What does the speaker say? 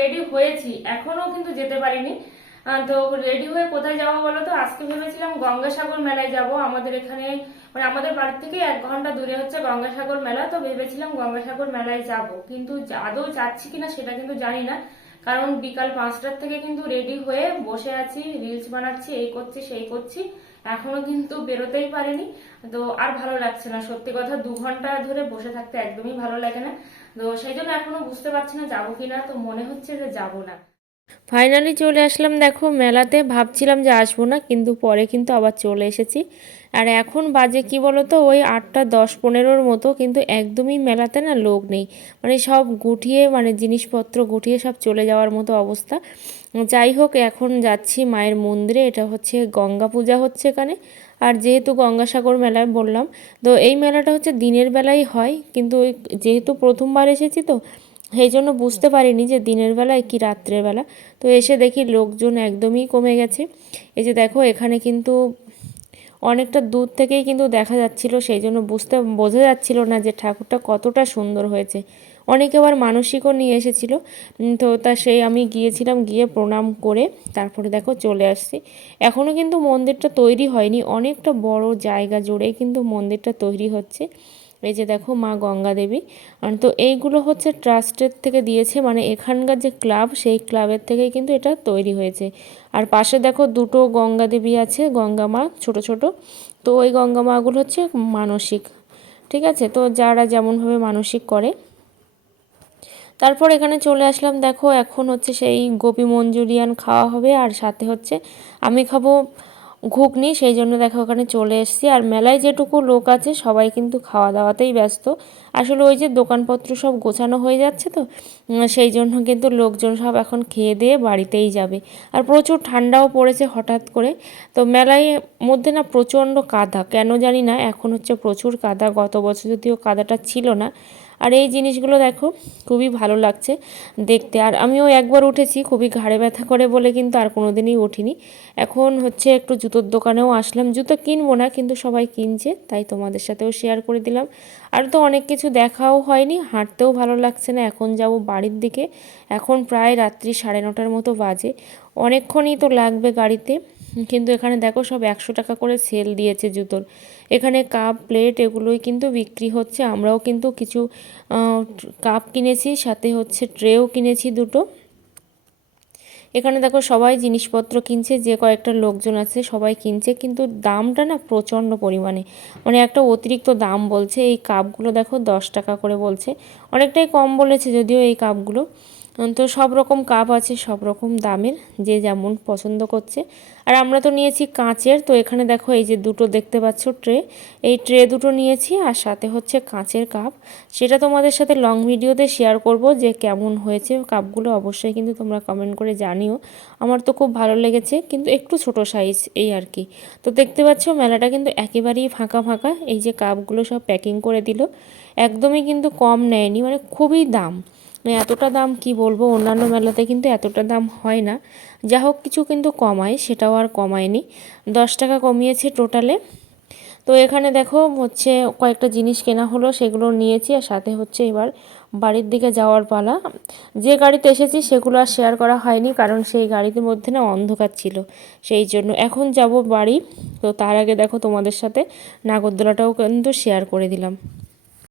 Ready হয়েছি। এখনও কিন্তু যেতে পারিনি। তো রেডি হয়ে কোথায় যাব বলো তো? আজকে ভেবেছিলাম গঙ্গাসাগর মেলায় যাব। আমাদের এখানে মানে আমাদের বাড়ি থেকে এক ঘণ্টা দূরে হচ্ছে গঙ্গাসাগর মেলা। তো ভেবেছিলাম গঙ্গাসাগর মেলায় যাব। কিন্তু আদৌ যাচ্ছি কিনা সেটা কিন্তু জানি না। কারণ বিকাল পাঁচটার থেকে কিন্তু রেডি হয়ে বসে আছি রিলস বানাচ্ছি, এই করছি, সেই করছি। এখনও কিন্তু বেরোতেই পারিনি। তো আর ভালো লাগছে না। সত্যি কথা, দু ঘণ্টা ধরে বসে থাকতে একদমই ভালো লাগে না। তো সেই জন্য এখনও বুঝতে পারছি না যাব কিনা, তো মনে হচ্ছে যে যাব না। ফাইনালি চলে আসলাম, দেখো, মেলাতে ভাবছিলাম যে আসব না, কিন্তু পরে কিন্তু আবার চলে এসেছি। আর এখন বাজে কি বলো তো ওই আটটা দশ পনেরোর মতো, কিন্তু একদমই মেলাতে না লোক নেই। মানে সব গুটিয়ে মানে জিনিসপত্র গুটিয়ে সব চলে যাওয়ার মতো অবস্থা। যাই হোক, এখন যাচ্ছি মায়ের মন্দিরে, এটা হচ্ছে গঙ্গা পূজা হচ্ছে এখানে। আর যেহেতু গঙ্গাসাগর মেলায় বললাম, তো এই মেলাটা হচ্ছে দিনের বেলায় হয়, কিন্তু যেহেতু প্রথমবার এসেছি তো সেই জন্য বুঝতে পারিনি যে দিনের বেলায় কি রাত্রের বেলা। তো এসে দেখি লোকজন একদমই কমে গেছে। এই যে দেখো, এখানে কিন্তু অনেকটা দূর থেকেই কিন্তু দেখা যাচ্ছিল, সেই জন্য বুঝতে বোঝা যাচ্ছিল না যে ঠাকুরটা কতটা সুন্দর হয়েছে। অনেকে আবার মানসিকও নিয়ে এসেছিল। তো তা সেই আমি গিয়েছিলাম, গিয়ে প্রণাম করে তারপরে দেখো চলে আসছি। এখনও কিন্তু মন্দিরটা তৈরি হয়নি, অনেকটা বড় জায়গা জুড়েই কিন্তু মন্দিরটা তৈরি হচ্ছে। এই যে দেখো মা গঙ্গা দেবী। তো এইগুলো হচ্ছে ট্রাস্টের থেকে দিয়েছে মানে এখানকার যে ক্লাব, সেই ক্লাবের থেকেই কিন্তু এটা তৈরি হয়েছে। আর পাশে দেখো দুটো গঙ্গা দেবী আছে, গঙ্গা মা ছোট ছোট। তো ওই গঙ্গা মাগুলো হচ্ছে মানসিক, ঠিক আছে? তো যারা যেমনভাবে মানসিক করে। তারপর এখানে চলে আসলাম, দেখো এখন হচ্ছে সেই গোপী মঞ্জুরিয়ান খাওয়া হবে। আর সাথে হচ্ছে আমি খাব ঘুগনি, সেই জন্য দেখো ওখানে চলে এসেছি। আর মেলায় যেটুকু লোক আছে, সবাই কিন্তু খাওয়া দাওয়াতেই ব্যস্ত। আসলে ওই যে দোকানপত্র সব গোছানো হয়ে যাচ্ছে তো সেই জন্য কিন্তু লোকজন সব এখন খেয়ে দিয়ে বাড়িতেই যাবে। আর প্রচুর ঠান্ডাও পড়েছে হঠাৎ করে। তো মেলায় মধ্যে না প্রচণ্ড কাদা, কেন জানি না, এখন হচ্ছে প্রচুর কাদা। গত বছর যদিও কাদাটা ছিল না আর এই জিনিসগুলো দেখো, খুবই ভালো লাগছে দেখতে। আর আমিও একবার উঠেছি, খুবই ঘাড়ে ব্যথা করে বলে কিন্তু আর কোনো দিনই উঠিনি। এখন হচ্ছে একটু জুতোর দোকানেও আসলাম। জুতো কিনবো না, কিন্তু সবাই কিনছে, তাই তোমাদের সাথেও শেয়ার করে দিলাম। আর তো অনেক কিছু দেখাও হয়নি, হাঁটতেও ভালো লাগছে না, এখন যাব বাড়ির দিকে। এখন প্রায় রাত্রি সাড়ে নটার মতো বাজে। অনেকক্ষণই তো লাগবে গাড়িতে। কিন্তু এখানে দেখো সব একশো টাকা করে সেল দিয়েছে জুতোর। এখানে কাপ প্লেট এগুলোই কিন্তু বিক্রি হচ্ছে। আমরাও কিন্তু কিছু কাপ কিনেছি, সাথে হচ্ছে ট্রেও কিনেছি দুটো। এখানে দেখো সবাই জিনিসপত্র কিনছে, যে কয়েকটা লোকজন আছে সবাই কিনছে, কিন্তু দামটা না প্রচণ্ড পরিমাণে। মানে একটা অতিরিক্ত দাম বলছে, এই কাপগুলো দেখো দশ টাকা করে বলছে। অনেকটাই কম বলেছে যদিও এই কাপগুলো তো সব রকম কাপ আছে, সব রকম দামের, যে যেমন পছন্দ করছে। আর আমরা তো নিয়েছি কাঁচের, তো এখানে দেখো এই যে দুটো দেখতে পাচ্ছ ট্রে। এই ট্রে দুটো নিয়েছি আর সাথে হচ্ছে কাঁচের কাপ। সেটা তোমাদের সাথে লং ভিডিওতে শেয়ার করব যে কেমন হয়েছে কাপগুলো, অবশ্যই কিন্তু তোমরা কমেন্ট করে জানিও। আমার তো খুব ভালো লেগেছে, কিন্তু একটু ছোট সাইজ এই আর কি। তো দেখতে পাচ্ছ মেলাটা কিন্তু একেবারেই ফাঁকা ফাঁকা, এই যে কাপগুলো সব প্যাকিং করে দিল। একদমই কিন্তু কম নেয়নি মানে খুবই দাম। মানে এতটা দাম কি বলব? অন্যান্য মেলাতে কিন্তু এতটা দাম হয় না। যা হোক, কিছু কিন্তু কমায়, সেটাও আর কমায়নি। দশ টাকা কমিয়েছে টোটালে। তো এখানে দেখো, হচ্ছে কয়েকটা জিনিস কেনা হলো, সেগুলো নিয়েছি, আর সাথে হচ্ছে এবার বাড়ির দিকে যাওয়ার পালা। যে গাড়িতে এসেছি, সেগুলো আর শেয়ার করা হয়নি, কারণ সেই গাড়ির মধ্যে না অন্ধকার ছিল। সেই জন্য এখন যাব বাড়ি। তো তার আগে দেখো তোমাদের সাথে নাগরদোলাটাও কিন্তু শেয়ার করে দিলাম।